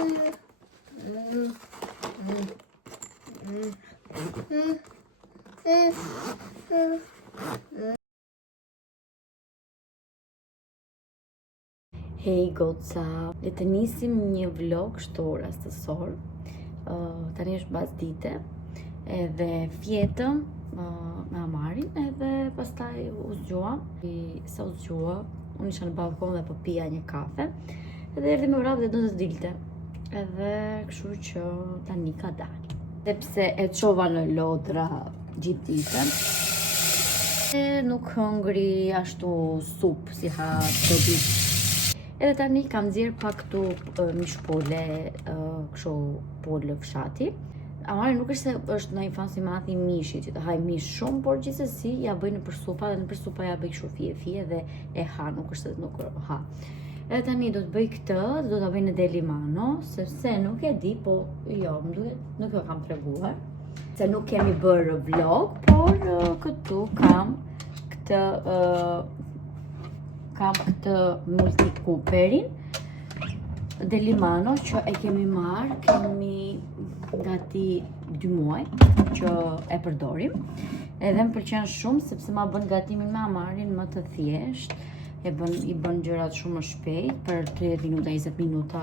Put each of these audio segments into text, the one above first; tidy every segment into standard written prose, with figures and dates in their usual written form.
Hey goca, le të nisim një vlog shtor rastësor. Tani është bazë dite edhe fjetëm me Amarin edhe pastaj u zgjua. Sa u zgjua, unë isha në balkon dhe po pija një kafe edhe erdhi me vrap dhe do të dilte. Edhe kështu që tani ka dalë. Sepse e çova në lodra gjithë ditën. E nuk hëngri ashtu sup si ha të ditë. Edhe tani kam nxjerr pak këtu mish pole, kështu polë fshati. Amari nuk është se është në infansi madh i mishit, që të haj mish shumë, por gjithsesi ja bëj nëpër supa dhe nëpër supa ja bëj kështu fije dhe e ha, nuk është se nuk ha. Edhe tani do të bëj këtë, do ta bëj në Delimano, sepse nuk e di, po jo, më duket, nuk e kam treguar, se nuk kemi bërë vlog, por këtu kam këtë Multi Cooperin Delimano që e kemi marrë, kemi gati 2 muaj që e përdorim. Edhe më pëlqen shumë sepse ma bën gatimin me Amarin më të thjesht, i bën gjërat shumë më shpejt, për 30 minuta, 20 minuta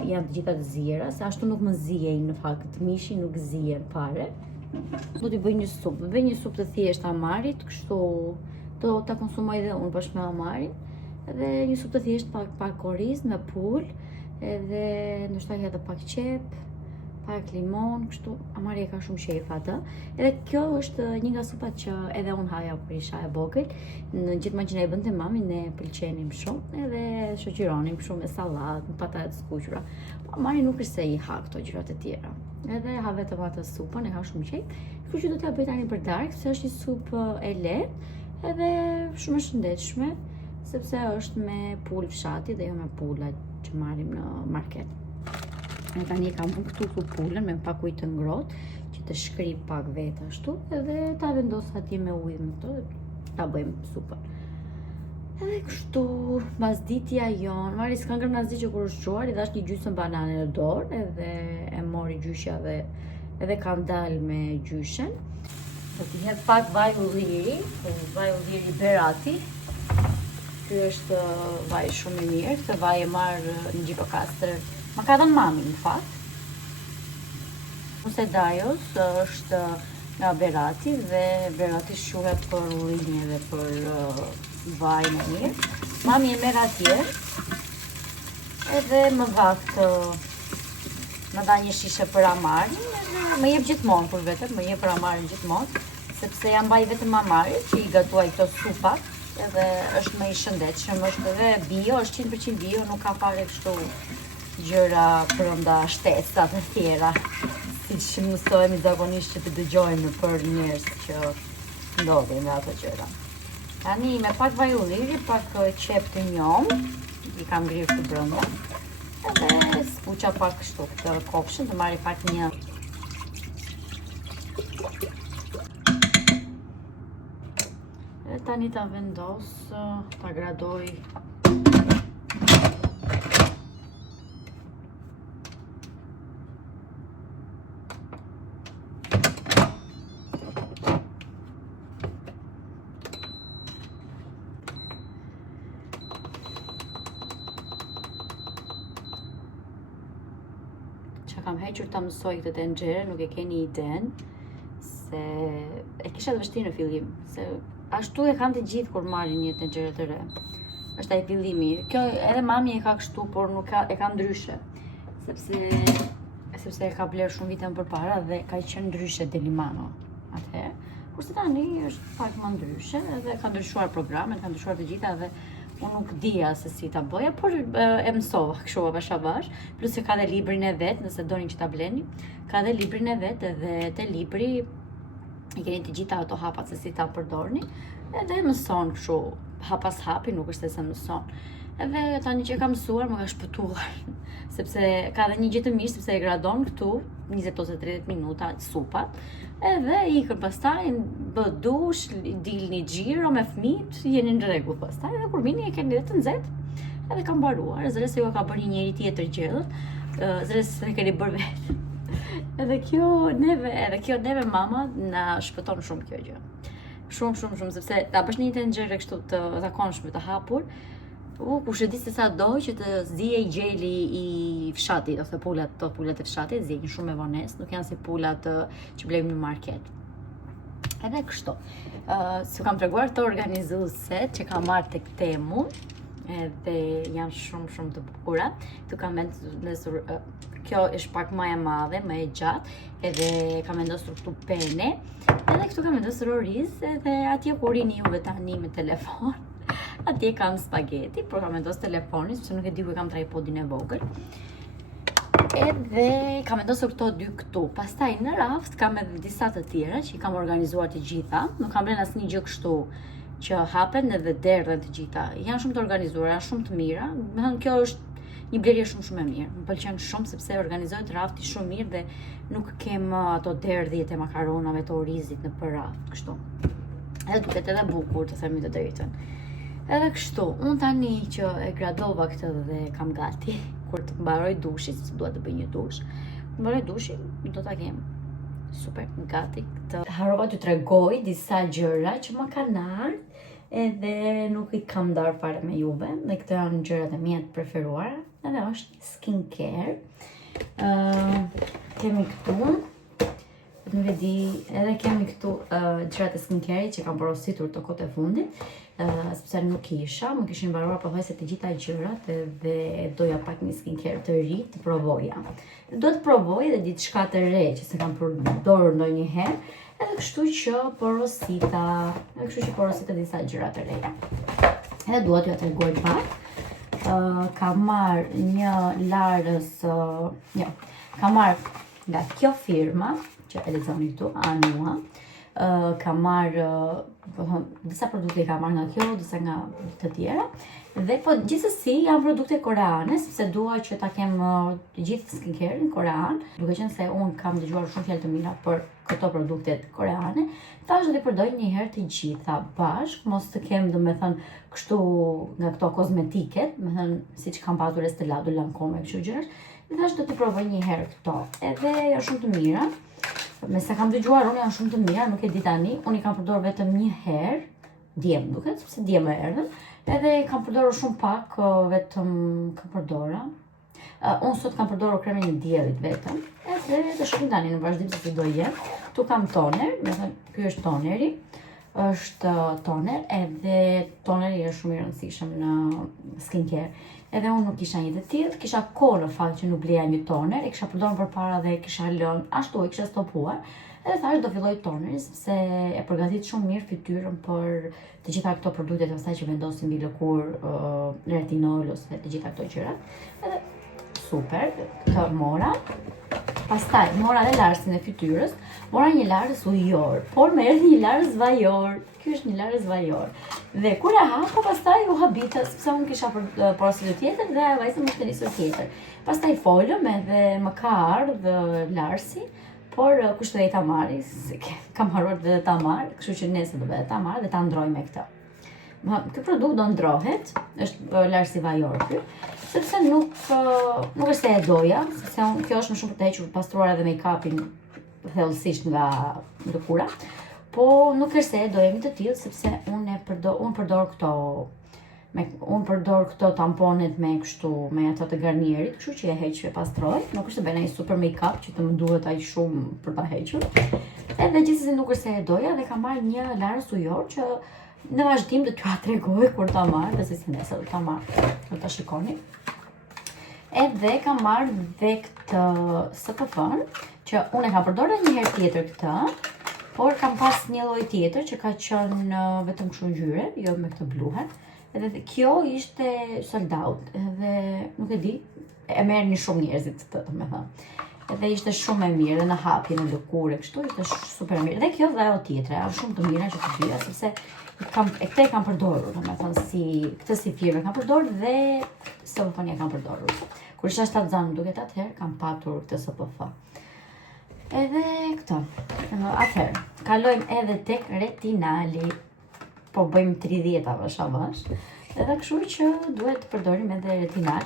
janë të gjitha të zjera, se ashtu nuk më zihej në fakt, mishi nuk zihen fare. Do t'i bëj një supë, një supë të thjesht Amarit, kështu do ta konsumoj edhe unë bashkë me Amarin, edhe një supë të thjesht pak oriz me pul, edhe ndoshta edhe pak qep, pak limon, kështu. Amari e ka shumë shef atë. Edhe kjo është një nga supat që edhe unë haja kur isha e vogël. Në gjithmonë që ne e bënte mami, ne pëlqenim shumë, edhe shoqëronim shumë me sallatë, me patate të skuqura. Amari nuk është se i ha këto gjërat e tjera. Edhe ha vetëm atë supën, e ka shumë qejf. Kështu që do t'ja bëj tani për darkë, sepse është një supë e lehtë, edhe shumë e shëndetshme, sepse është me pul fshati dhe jo me pula që marrim në market. E tani kam vënë këtu pulën me pak ujë të ngrohtë, që të shkri pak vetë ashtu, edhe ta vendos atje me ujë me këto dhe ta bëjmë supën. Edhe kështu, pasditja jon, Mari s'ka ngrënë asgjë që kur është çuar, i dhash një gjysmë banane në dorë, edhe e mori gjyshja dhe edhe kanë dalë me gjyshen. Do t'i hedh pak vaj ulliri Berati. Ky është vaj shumë i mirë, këtë vaj e marrë në Gjirokastër. Ma ka dhënë mami në fakt. Ose Dajos është nga Berati dhe Berati shuhet për ullinje dhe për vaj në mirë. Mami e merr atje edhe më dha një shishe për Amarin, edhe më jep gjithmonë kur vetëm, më jep për Amarin gjithmonë, sepse jam mbaj vetëm Amarit që i gatuaj këto supat, edhe është më i shëndetshëm, është edhe bio, është 100% bio, nuk ka fare kështu gjëra brenda shtesat e tjera, siç mësohemi zakonisht që të dëgjojmë për njerëz që ndodhin me ato gjëra. Tani me pak vaj ulliri, pak qep të njom, i kam ngrirë këtu brenda, edhe skuqa pak kështu këtë kopshën, të marri pak një. E tani ta vendos, ta gradoj. Kam hequr ta mësoj këtë tenxhere, nuk e keni iden, se e kisha të vështirë në fillim, se ashtu e kanë të gjithë kur marrin një tenxhere të re. Është ai fillimi. Kjo edhe mami e ka kështu, por nuk e ka ndryshe, sepse e ka bler shumë vite më përpara dhe ka qenë ndryshe Delimano atëherë. Kurse tani është pak më ndryshe, edhe ka ndryshuar programet, ka ndryshuar të gjitha dhe unë nuk dija se si ta bëja, por e mësova kështu avash, plus se ka dhe librin e vet, nëse doni që ta bleni, ka dhe librin e vet, edhe te libri i keni të gjitha ato hapat se si ta përdorni, edhe mëson kështu hap pas hapi, nuk është se mëson. Edhe tani që e kam mësuar, më ka shpëtuar, sepse ka dhe një gjë të mirë, sepse e gradon këtu 20 ose 30 minuta supat, edhe ikën pastaj, bë dush, dilni xhiro me fëmijët, jeni në rregull pastaj, edhe kur vini e keni vetë nxehtë, edhe ka mbaruar, zëre se ju ka bërë një njeri tjetër gjellët, zres e keni bërë vetë. Edhe kjo neve mama na shpëton shumë kjo gjë. Shumë, sepse ta bësh një tenxhere kështu të zakonshme të hapur, kush e di se sa doj që të zihej gjeli I fshatit, ose pulat e fshatit, zihen shumë me vonesë, nuk janë si pulat që blejmë në market. Edhe kështu. Si kam treguar të organizueset që kam marrë tek Temu, edhe janë shumë të bukura. Tu kam vendosur, kjo është pak më e madhe, më e gjatë, edhe kam vendosur këtu pene, edhe këtu kam vendosur oriz, edhe atje ku rini juve tani me telefon, atje kam spageti, por kam vendosur telefonin, sepse nuk e di ku kam tripodin e vogël. Edhe kam vendosur këto dy këtu. Pastaj në raft kam edhe disa të tjera që I kam organizuar të gjitha. Nuk kam lënë asnjë gjë kështu që hapen edhe derdhen të gjitha. Janë shumë të organizuara, janë shumë të mira. Me thënë kjo është një blerje shumë e mirë. Më pëlqen shumë sepse organizohet rafti shumë mirë dhe nuk kem ato derdhjet e makaronave të orizit në për raft kështu. Edhe duket edhe bukur, të themi të drejtën. Edhe kështu, unë tani që e gradova këtë dhe kam gati, kur të mbaroj dushi, se dua të bëj një dush, mbaroj dushi, do ta kem super gati këtë. Harova t'ju tregoj disa gjëra që më kanë ardhur, edhe nuk I kam ndarë fare me juve, dhe këto janë gjërat e mia të preferuara, edhe është skincare. Kemi këtu, nuk e di, edhe kemi këtu gjërat e skincare që kam porositur të kohët e fundit, sepse nuk kisha, më kishin mbaruar pothuajse të gjitha gjërat dhe doja pak një skincare të ri të provoja. Do të provoj edhe diçka të re që se kam përdorur ndonjëherë, edhe kështu që porosita disa gjëra të reja. Edhe dua t'ju tregoj pak. Kam marr një larës, kam marr nga kjo firma që e lexoni këtu, Anua. Kam marrë disa produkte kam marrë nga kjo, disa nga të tjera. Dhe po gjithsesi janë produkte koreane, sepse dua që ta kem gjithë skincare-in korean, duke qenë se unë kam dëgjuar shumë fjalë të mira për këto produktet koreane. Tash do t'i përdor një herë të gjitha bashk, mos të kem domethënë kështu nga këto kozmetiket, domethënë siç kam pasur Estée Lauder, Lancome, kështu gjëra. Dhe tash do t'i provoj një herë këto. Edhe janë shumë të mira. Me sa kam dëgjuar unë janë shumë të mira, nuk e di tani. Unë I kam përdorur vetëm një herë, djem duket, sepse djem më erdhën. Edhe kam përdorur shumë pak, vetëm kam përdora. Unë sot kam përdorur kremin e diellit vetëm. Edhe do shkoj tani në vazhdim se si do jem. Tu kam toner, do të thënë ky është toneri. Është toner, edhe toneri është shumë I rëndësishëm në skincare. Edhe unë nuk kisha një të tillë, kisha kohë në fakt që nuk bleja një toner, e kisha përdorur përpara dhe kisha lënë ashtu, e kisha stopuar. Edhe thash do filloj toneri sepse e përgatit shumë mirë fytyrën për të gjitha këto produkte të kësaj që vendosin mbi lëkurë, retinol ose të gjitha këto gjërat. Edhe super, këtë mora. Pastaj mora edhe larsin e fytyrës, mora një larës ujor, por më erdhi një larës vajor. Ky është një larës vajor. Dhe kur e hapa, pastaj u habita, sepse unë kisha porositur tjetër dhe vajza më kishte nisur tjetër. Pastaj folëm edhe më ka ardhur larsi, por kushtoi ta marri, kam haruar dhe ta marr, kështu që nesër do vetë ta marr dhe ta ndroj me këtë. Ky produkt do ndrohet, është larsi vajor ky, sepse nuk është se e doja, sepse kjo është më shumë për të hequr pastruar edhe make-upin thellësisht nga lëkura. Po nuk është se e doja një të tillë sepse unë përdor këto tamponet me kështu me ato të Garnierit, kështu që e heq e pastroj. Nuk është të bëj një super make-up që të më duhet aq shumë për ta hequr. Edhe gjithsesi nuk është se e doja dhe kam marrë një larës ujor që në vazhdim do t'ju tregoj kur ta marr, dhe se si nesër do ta marr. Do ta shikoni. Edhe kam marrë dhe këtë SPF-n që unë e kam përdorur një herë tjetër këtë. Por kam pas një lloj tjetër që ka qenë vetëm kështu ngjyre, jo me këtë bluhen. Edhe kjo ishte sold out, edhe nuk e di, e merrnin shumë njerëzit këtë, domethënë. Edhe ishte shumë e mirë, edhe në hapje, në lëkurë, kështu ishte super mirë. Dhe kjo dhe ajo tjetra, janë shumë të mira që të dyja, sepse këtë e kam përdorur, domethënë këtë si firmë kam përdorur dhe SPF-n kam përdorur. Kur isha shtatzan duket atëherë kam patur këtë SPF. Edhe këto. Atëherë, kalojmë edhe tek retinali. Po bëjmë 30 avash avash. Edhe kështu që duhet të përdorim edhe retinal.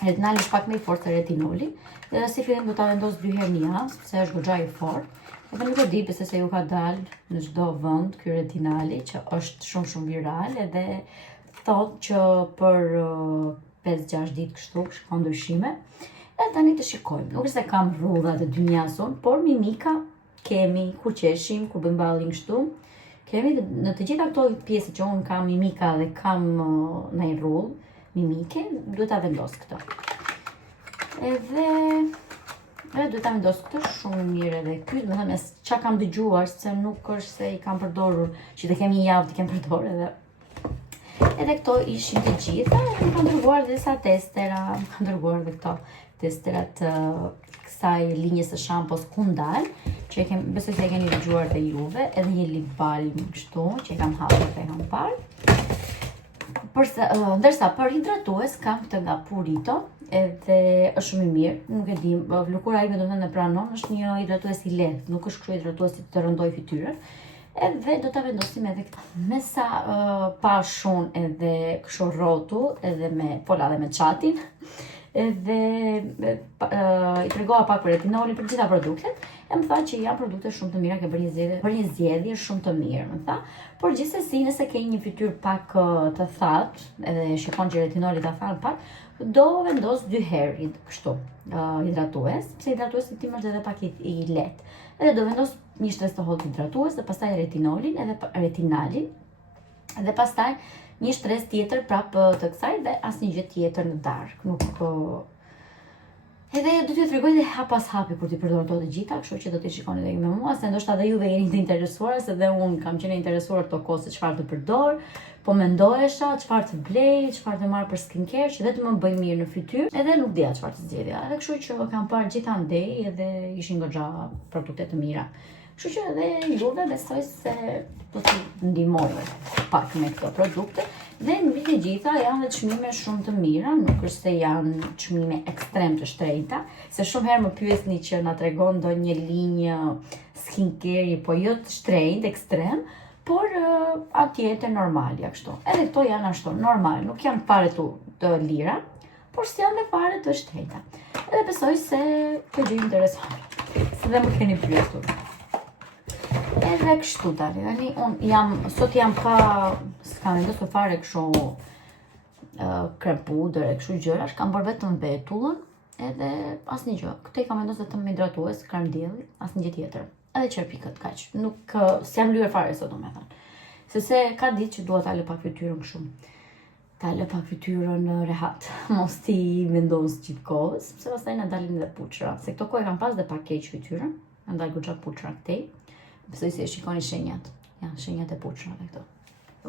Retinali është pak më i fortë se retinoli. Dhe si fillim do ta vendos 2 herë në javë, sepse është goxha i fortë. Edhe nuk e di pse se ju ka dalë në çdo vend ky retinali, që është shumë viral, edhe thotë që për 5-6 ditë kështu ka ndryshime. E tani të shikojmë. Nuk është se kam rrudhat e dynjas unë, por mimika kemi kur qeshim, kur bëjmë balling kështu. Kemi në të gjitha këto pjesë që unë kam mimika dhe kam ndonjë rrudhë mimike, duhet ta vendos këtë. Edhe duhet ta vendos këtë shumë mirë edhe ky, do të thënë çka kam dëgjuar se nuk është se i kam përdorur, që të kemi një javë të kem përdorur edhe këto ishin të gjitha, edhe më kanë dërguar dhe disa testera, më kanë dërguar dhe këto testerat kësaj linjës së shampos Kundal, që besoj se e keni dëgjuar dhe juve, edhe një lip balm kështu, që e kam hapur dhe kam parë. Ndërsa për hidratues kam këtë nga Purito, edhe është shumë i mirë, nuk e di, lëkura ime do të thënë e pranon, është një hidratues i lehtë, nuk është kështu hidratues që të rëndoj fytyrën. Edhe do ta vendosim edhe këtë. Me sa pashun edhe kështu rrotull, edhe me çatin, edhe i tregova pak për retinolin, për gjitha produktet, e më tha që janë produkte shumë të mira, ke bërë një zgjedhje shumë të mirë, më tha. Por gjithsesi, nëse ke një fytyrë pak të thatë, edhe shikon që retinoli ta than pak, do vendos 2 herë kështu hidratues, sepse hidratuesi tim është edhe pak i lehtë. Edhe do vendos një shtresë të hollë hidratues, dhe pastaj retinolin, edhe retinalin, dhe pastaj një shtresë tjetër prapë të kësaj dhe asnjë gjë tjetër në darkë. Nuk edhe do t'ju tregoj dhe hap pas hapi kur t'i përdor ato të gjitha, kështu që do t'i shikoni edhe ju me mua, se ndoshta edhe juve jeni të interesuar, se dhe unë kam qenë interesuar këto kohë se çfarë të përdor, po mendohesha çfarë të blej, çfarë të marr për skincare, që vetëm më bëj mirë në fytyrë, edhe nuk dija çfarë të zgjedhja. Edhe kështu që kam parë gjithandej edhe ishin goxha produkte të mira. Kështu që edhe juve besoj se do t'i ndihmoj pak me këto produkte. Dhe mbi të gjitha janë dhe çmime shumë të mira, nuk është se janë çmime ekstrem të shtrenjta, se shumë herë më pyesni që na tregon ndonjë linjë skincare, po jo të shtrenjtë, ekstrem, por atjetër normale kështu. Edhe këto janë ashtu, normal, nuk janë fare të lira, por s'janë dhe fare të shtrenjta. Edhe besoj se kjo gjë intereson, se dhe më keni pyetur. Edhe kështu tani, sot jam pa, s'kam vendosur fare kështu krem pudër e kështu gjërash, kam bërë vetëm vetullën, edhe asnjë gjë. Këtë i kam vendosur vetëm hidratues, krem dielli, asnjë gjë tjetër. Edhe qerpikët kaq. Nuk s'jam lyer fare sot, domethënë. Sepse ka ditë që dua ta lë pak fytyrën kështu. Ta lë pak fytyrën rehat, mos ti vendos gjithkohës, sepse pastaj na dalin dhe puçra. Se këto kohë kam pas dhe pak keq fytyrën, na dal goxha puçra këtej. Besoj se shikoni shenjat. Janë shenjat e puçrave këto.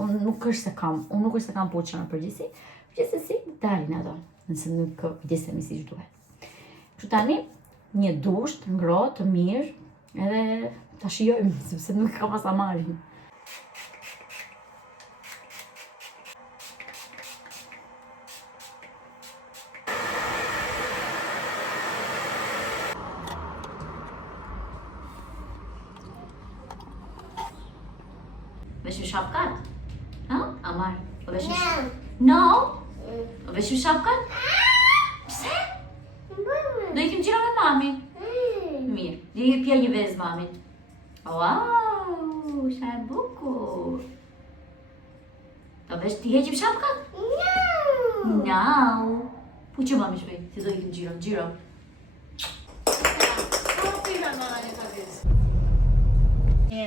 Unë nuk është se kam puçra në përgjithësi, gjithsesi dalin ato, nëse nuk kujdesemi siç duhet. Kështu tani, një dush të ngrohtë, të mirë, edhe ta shijojmë, sepse nuk ka pas amarin. Veshim shapkat? Ha? Amar, po veshim shapkat? No? Po veshim shapkat? Pse? Do ikim gjira me mamin? Mirë, do i pja një vezë mamin. Wow, sa e bukur. Do vesh ti heqim shapkat? No. No. Po që mami shpej, si do ikim gjiro.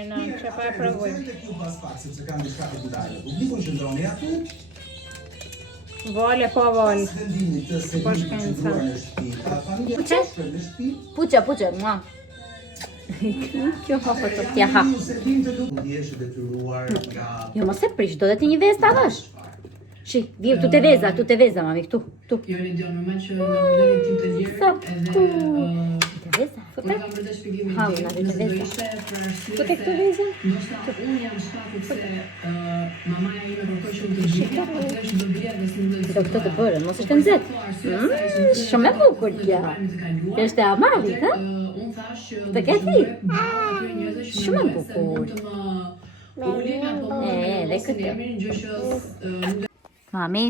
No, që pa e provojmë. Vole, po vole. Po shkenca. Puqe, mua. Kjo ha fototja ha. Jo, mos e prish, do dhe ti një vezë ta dhash. Shi, vje, tu te veza, mami, këtu. Jo, Lidia, në moment që në vendim tim të lirë, edhe Veza, unë kam vërtet shpjegimin Ha, tim, na nëse do veza. ishte për arsye Këtë këtë veza? ndoshta unë jam shkakut se mamaja ime kërkoi që unë të gjija, atëherë do vija dhe s'më do Do këtë të bërën, mos është nxehtë. Shumë e bukur kjo. Kjo është e amarit, ha? Unë thash që Të kethi? atyre njerëzve që Shumë e më se bukur. mund të më ulin apo më dhe vendosin këtë. emrin, gjë që Mami,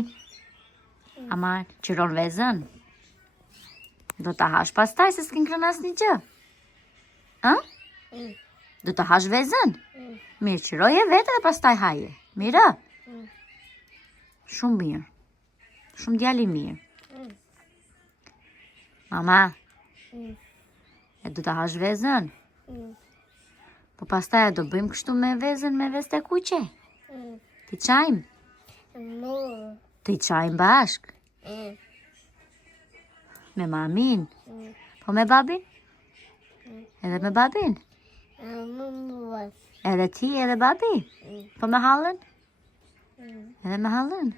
Amar, qëron vezën? Do ta hash pastaj se s'kin kryen asnjë gjë. Ë? Do ta hash vezën? Mirë, qiroje vetë dhe pastaj haje. Mirë? Shumë mirë. Shumë djali mirë. Mama, e do ta hash vezën? Po pastaj do bëjmë kështu me vezën me vezë të kuqe? Ti qajmë? Ti qajmë bashk? Me mamin? Po me babin? Edhe me babin? Edhe ti edhe babi? Po me hallën? Edhe me hallën?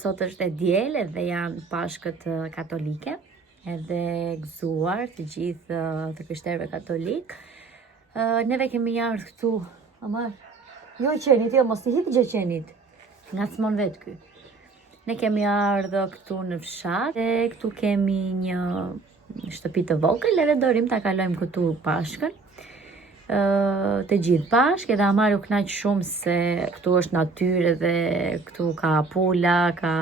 Sot është e diel dhe janë pashkët katolike edhe gëzuar të gjithë të krishterëve katolik. Neve kemi ardhur këtu, amar. Jo qenit, jo mos të hip gjë qenit. Ngacmon vetë ky. Ne kemi ardhur këtu në fshat e këtu kemi një shtëpi të vogël edhe dorim ta kalojmë këtu pashkën. Të gjithë bashkë edhe Amari u knaq shumë se këtu është natyrë dhe këtu ka pula, ka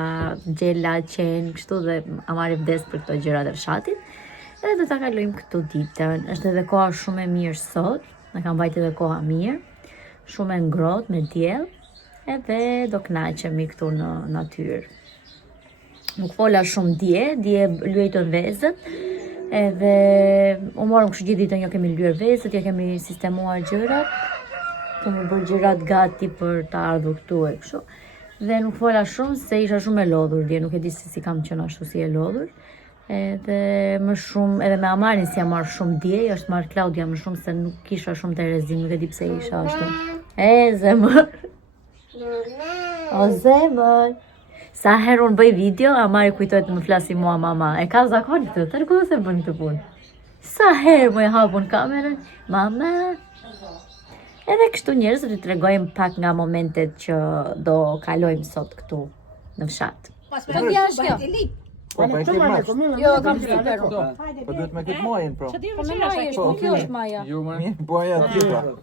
gjela, qenë, kështu dhe Amari vdes për këto gjërat e fshatit. Edhe do ta kalojmë këtu ditën. Është edhe koha shumë e mirë sot, na ka mbajtur edhe koha mirë, shumë e ngrohtë me diell, edhe do knaqemi këtu në natyrë. Nuk fola shumë dje luajtën vezët. Edhe u morëm kështu gjithë ditën, jo kemi lyer vezët, jo kemi sistemuar gjërat. Kemi bërë gjërat gati për të ardhur këtu e kështu. Dhe nuk fola shumë se isha shumë e lodhur dje, nuk e di se si kam qenë ashtu si e lodhur. Edhe më shumë, edhe me Amarin si jam marrë shumë dje, është marrë Klaudia më shumë se nuk kisha shumë të rezim, nuk e di pse isha ashtu. Zemër. O zemër. Sa herë unë bëj video, Amari kujtojtë më flasi mua mama. E ka zakon këtë, tërku se bën këtë punë. Sa herë më e hapun kamerën, mama. Edhe kështu njerëz do t'i tregojmë pak nga momentet që do kalojmë sot këtu në fshat. Po vjash kjo? Po bëj ti mash. Jo, kam super. Po duhet me këtë majën, pro. Po me majë është, po kjo është maja. Po ja tjetra.